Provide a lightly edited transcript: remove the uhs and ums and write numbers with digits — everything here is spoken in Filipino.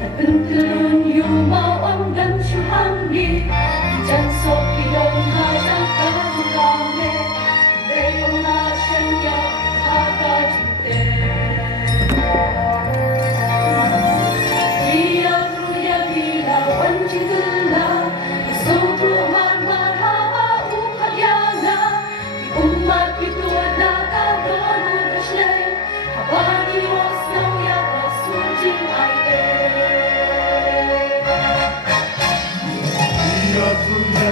나끈끈한 유마왕 주함리 잔속 이런 하장 가져가네 내 엄마 생겨 하다 줄때 이야구야 비나 완지들라 소구 말하하 우하야나 ummat itu adalah kamu berselai abadi wasno ya rasul aide Dia punya